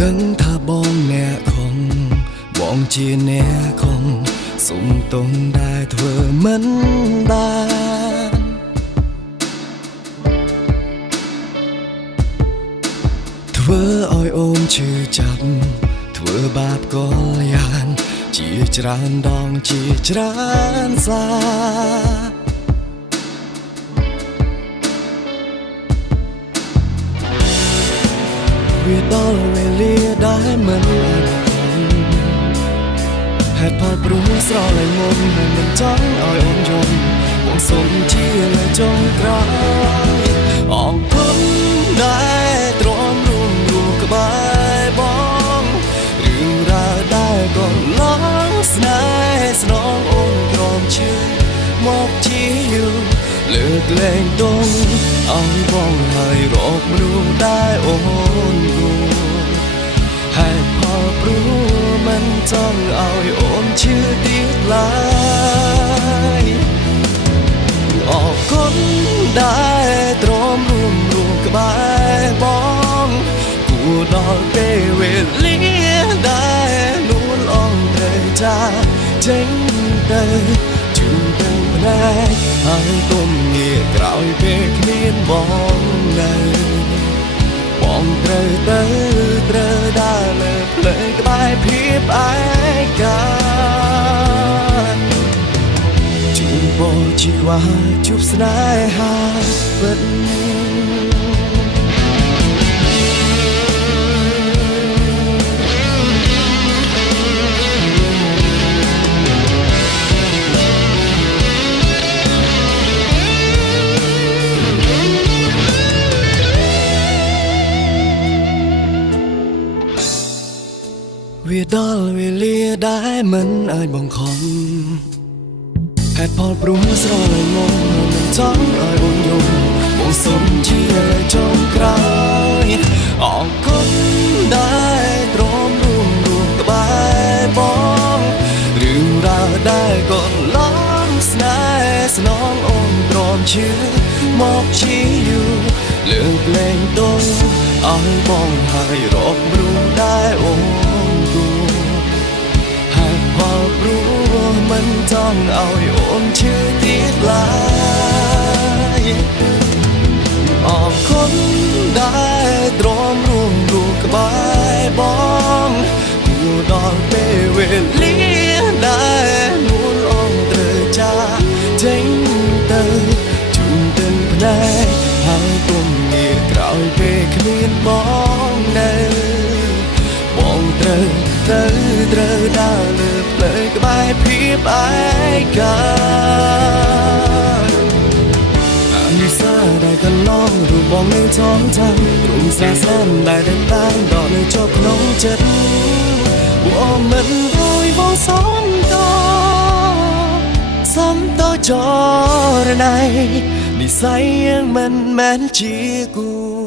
ដឹងថាបងអ្នកខំបងជាអ្នកខំសុំតងដែលធ្វើមិនបានធ្វើឲ្យអូនឈឺចាប់ធ្វើបាបក៏យ៉ាងជាច្រើនដងជាច្រើនសាវាដល់វេលាដែលមិនហេតុផលព្រោះស្រលាញ់មុនហើយមិនចង់ឲ្យអូនយំបងសុំជាលើចុងក្រោយអរគុណដែលទ្រាំរួមក្បែរបងរឿងរ៉ាវដែលកន្លងស្នេហ៍ស្នងអូនក្រំឈឺមកជាយូរលើកលែងទងឲ្យបងហើយរកមនុស្សដែលអូនគួរហេតុផលព្រោះមិនចង់ឲ្យអូនឈឺទៀតឡើយអរគុណដែលទ្រាំរួមក្បែរបងគួរដល់ពេលវេលាដែលនួនអងត្រូវចាចេញទៅជូនទៅផ្នែកហើយទុំងាកក្រោយពេលគ្មានបងនៅបងត្រូវដើរលើផ្លូវក្បែរភាពឯកាជូនបងជីវ៉ាជួបស្នេហាពិតវាដល់វេលាដែលមិនអាចបង្ខំហេតុផលព្រោះស្រលាញ់មកមិនចង់ឲ្យអូនយំបងសុំជាចុងក្រោយអរគុណដែលទ្រាំរួមក្បែរបងរឿងរ៉ាវដែលកន្លងស្នេហ៍ស្នងអូនទ្រាំឈឺមកជាយូរលើកលែងទងឲ្យបងហើយរកមនុស្សដែលអូនព្រោះមិនចង់ឲ្យអូនឈឺទៀតឡើយអរគុណដែលទ្រាំរួមក្បែរបងគួរដល់ពេលវេលាដែលនួនអងត្រូវចាចេញទៅជូនទាំងផ្នែកហើយគុំងារក្រោយពេលគ្មានបងនៅបងត្រូវដើរលើផ្លូវក្បែរភាពឯកាអនុសាដែលកន្លងរូបបងនៅចងចាំរុំស្រាស្រាំដែលដេញតាមដល់នៅជាប់ក្នុងចិត្តអូមិនរួយបងសំតចរណៃនិស័យយើងមិនមែនជាគូ